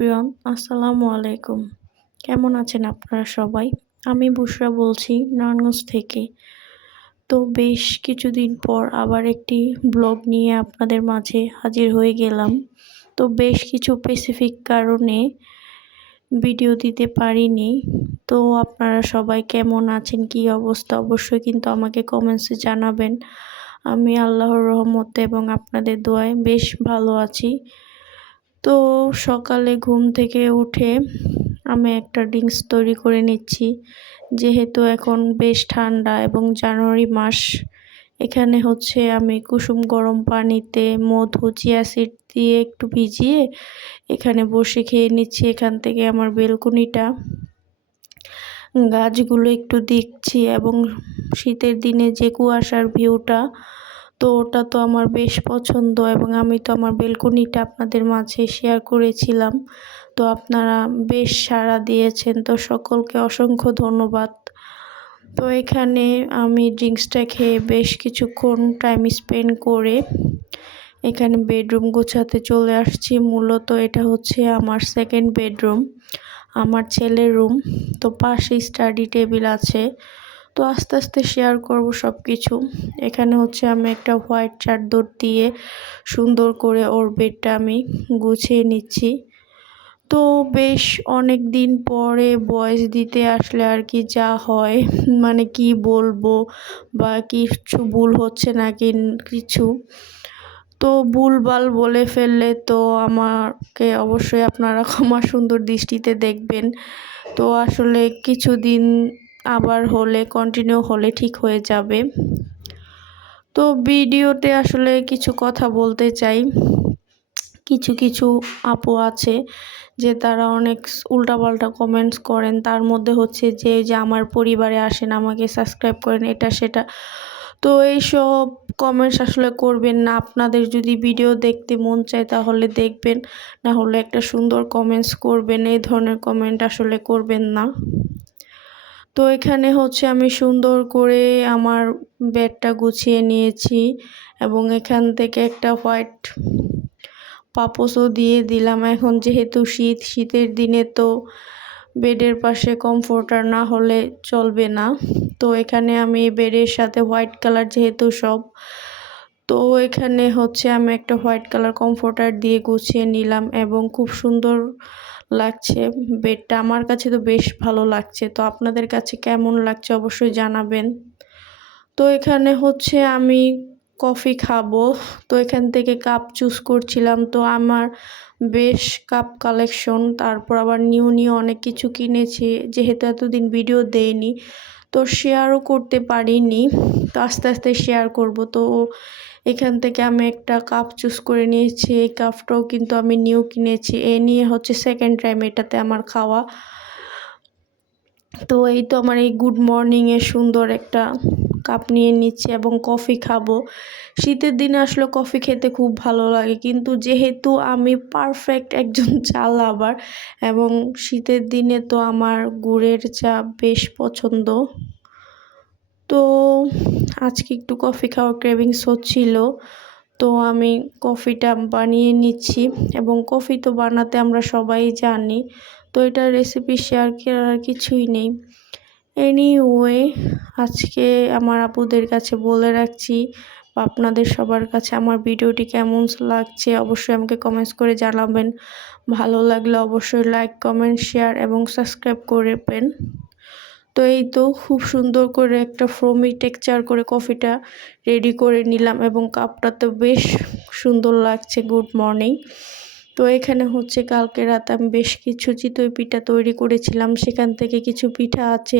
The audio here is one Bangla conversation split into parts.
এভরিওয়ান, আসসালামু আলাইকুম। কেমন আছেন আপনারা সবাই? আমি বুশরা বলছি নারায়ণগঞ্জ থেকে। তো বেশ কিছুদিন পর আবার একটি ব্লগ নিয়ে আপনাদের মাঝে হাজির হয়ে গেলাম। তো বেশ কিছু স্পেসিফিক কারণে ভিডিও দিতে পারিনি। তো আপনারা সবাই কেমন আছেন, কি অবস্থা, অবশ্যই কিন্তু আমাকে কমেন্টসে জানাবেন। আমি আল্লাহর রহমতে এবং আপনাদের দোয়ায় বেশ ভালো আছি। তো সকালে ঘুম থেকে উঠে আমি একটা ড্রিঙ্কস তৈরি করে নিচ্ছি। যেহেতু এখন বেশ ঠান্ডা এবং জানুয়ারি মাস, এখানে হচ্ছে আমি কুসুম গরম পানিতে মধু চিয়াসিড দিয়ে একটু ভিজিয়ে এখানে বসে খেয়ে নিচ্ছি এখান থেকে আমার বেলকুনিটা। গাছগুলো একটু দেখছি এবং শীতের দিনে যে কুয়াশার ভিউটা তো ওটা তো আমার বেশ পছন্দ এবং আমি তো আমার বেলকনিটা আপনাদের মাঝে শেয়ার করেছিলাম। তো আপনারা বেশ সাড়া দিয়েছেন। তো সকলকে অসংখ্য ধন্যবাদ। তো এখানে আমি ড্রিঙ্কসটা খেয়ে বেশ কিছুক্ষণ টাইম স্পেন্ড করে এখানে বেডরুম গোছাতে চলে আসছি। মূলত এটা হচ্ছে আমার সেকেন্ড বেডরুম আমার ছেলের রুম তো পাশে স্টাডি টেবিল আছে। তো আস্তে আস্তে শেয়ার করব সব কিছু এখানে হচ্ছে আমি একটা হোয়াইট চাদর দিয়ে সুন্দর করে ওর বেডটা আমি গুছিয়ে নিচ্ছি। তো বেশ অনেক দিন পরে বয়স দিতে আসলে আর কি যা হয় মানে কি বলব বা কিছু ভুল হচ্ছে নাকি কিছু। তো ভুলভাল বলে ফেললে তো আমাকে অবশ্যই আপনারা ক্ষমা সুন্দর দৃষ্টিতে দেখবেন। তো আসলে কিছুদিন আবার হলে কন্টিনিউ হলে ঠিক হয়ে যাবে। তো ভিডিওতে আসলে কিছু কথা বলতে চাই। কিছু কিছু আপু আছে যে তারা অনেক উল্টাপাল্টা কমেন্টস করেন। তার মধ্যে হচ্ছে যে যে আমার পরিবারে আসেন, আমাকে সাবস্ক্রাইব করেন, এটা, সেটা। তো এইসব কমেন্টস আসলে করবেন না। আপনাদের যদি ভিডিও দেখতে মন চায় তাহলে দেখবেন। না হলে একটা সুন্দর কমেন্টস করবেন। এই ধরনের কমেন্ট আসলে করবেন না। তো এখানে হচ্ছে আমি সুন্দর করে আমার বেডটা গুছিয়ে নিয়েছি এবং এখান থেকে একটা হোয়াইট পাপোসও দিয়ে দিলাম। এখন যেহেতু শীত, শীতের দিনে তো বেডের পাশে কমফোর্টার না হলে চলবে না। তো এখানে আমি বেডের সাথে হোয়াইট কালার যেহেতু সব, তো এখানে হচ্ছে আমি একটা হোয়াইট কালার কমফোর্টার দিয়ে গুছিয়ে নিলাম এবং খুব সুন্দর লাগছে। বেডটা আমার কাছে তো বেশ ভালো লাগছে। তো আপনাদের কাছে কেমন লাগছে অবশ্যই জানাবেন। তো এখানে হচ্ছে আমি কফি খাব। তো এখান থেকে কাপ চুজ করছিলাম। তো আমার বেশ কাপ কালেকশন। তারপর আবার নিউ নিউ অনেক কিছু কিনেছি। যেহেতু এতদিন ভিডিও দেয়নি তো শেয়ারও করতে পারিনি। তো আস্তে আস্তে শেয়ার করব। তো এখান থেকে আমি একটা কাপ চুজ করে নিয়েছি। এই কাপটাও কিন্তু আমি নিউ কিনেছি। এ নিয়ে হচ্ছে সেকেন্ড টাইম এটাতে আমার খাওয়া। তো এই তো আমার এই গুড মর্নিংয়ের সুন্দর একটা কাপ নিয়ে নিচ্ছি এবং কফি খাব। শীতের দিনে আসলে কফি খেতে খুব ভালো লাগে। কিন্তু যেহেতু আমি পারফেক্ট একজন চা লাভার এবং শীতের দিনে তো আমার গুড়ের চা বেশ পছন্দ। তো আজকে একটু কফি খাওয়ার ক্রেভিংস হচ্ছিল। তো আমি কফিটা বানিয়ে নিচ্ছি এবং কফি তো বানাতে আমরা সবাই জানি। তো এটার রেসিপি শেয়ার করার কিছুই নেই। এনিওয়ে আজকে আমার আপুদের কাছে বলে রাখছি বা আপনাদের সবার কাছে আমার ভিডিওটি কেমন লাগছে অবশ্যই আমাকে কমেন্টস করে জানাবেন। ভালো লাগলে অবশ্যই লাইক কমেন্ট শেয়ার এবং সাবস্ক্রাইব করবেন তো এই তো খুব সুন্দর করে একটা ফ্রমি টেক্সচার করে কফিটা রেডি করে নিলাম এবং কাপটা তো বেশ সুন্দর লাগছে গুড মর্নিং তো এখানে হচ্ছে কালকে রাতে আমি বেশ কিছু চিতই পিঠা তৈরি করেছিলাম। সেখান থেকে কিছু পিঠা আছে।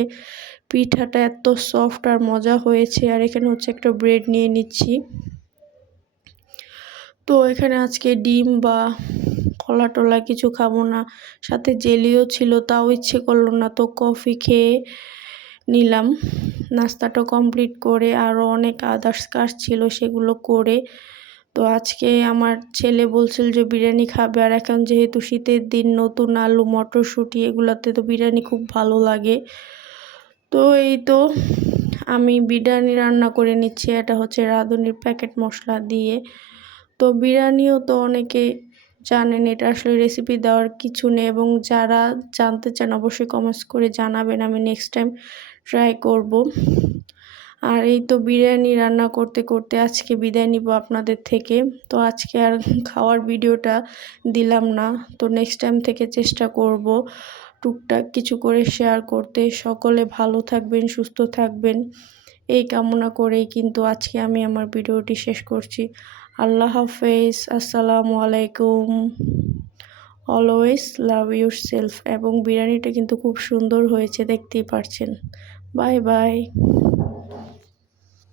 পিঠাটা এত সফট আর মজা হয়েছে। আর এখানে হচ্ছে একটা ব্রেড নিয়ে নিচ্ছি। তো এখানে আজকে ডিম বা কলা টলা কিছু খাব না। সাথে জেলিও ছিল, তাও ইচ্ছে করল না। তো কফি খেয়ে নিলাম। নাস্তাটা কমপ্লিট করে আরও অনেক আদার্স কাজ ছিল সেগুলো করে তো আজকে আমার ছেলে বলছিল যে বিরিয়ানি খাবে আর এখন যেহেতু শীতের দিন নতুন আলু, মটরশুঁটি এগুলোতে তো বিরিয়ানি খুব ভালো লাগে। তো এই তো আমি বিরিয়ানি রান্না করে নিচ্ছি, এটা হচ্ছে রাঁধুনির প্যাকেট মশলা দিয়ে। তো বিরিয়ানিও তো অনেকে জানেন, এটা আসলে রেসিপি দেওয়ার কিছু নেই এবং যারা জানতে চান অবশ্যই কমেন্টস করে জানাবেন, আমি নেক্সট টাইম ট্রাই করব। আর এই তো বিরিয়ানি রান্না করতে করতে আজকে বিদায় নিব আপনাদের থেকে। তো আজকে আর খাওয়ার ভিডিওটা দিলাম না। তো নেক্সট টাইম থেকে চেষ্টা করব টুকটাক কিছু করে শেয়ার করতে। সকলে ভালো থাকবেন, সুস্থ থাকবেন। এই কামনা করেই কিন্তু আজকে আমি আমার ভিডিওটি শেষ করছি। আল্লাহ হাফেজ, আসসালামু আলাইকুম। অলওয়েজ লাভ ইউর সেলফ এবং বিরিয়ানিটা কিন্তু খুব সুন্দর হয়েছে, দেখতেই পারছেন। Bye bye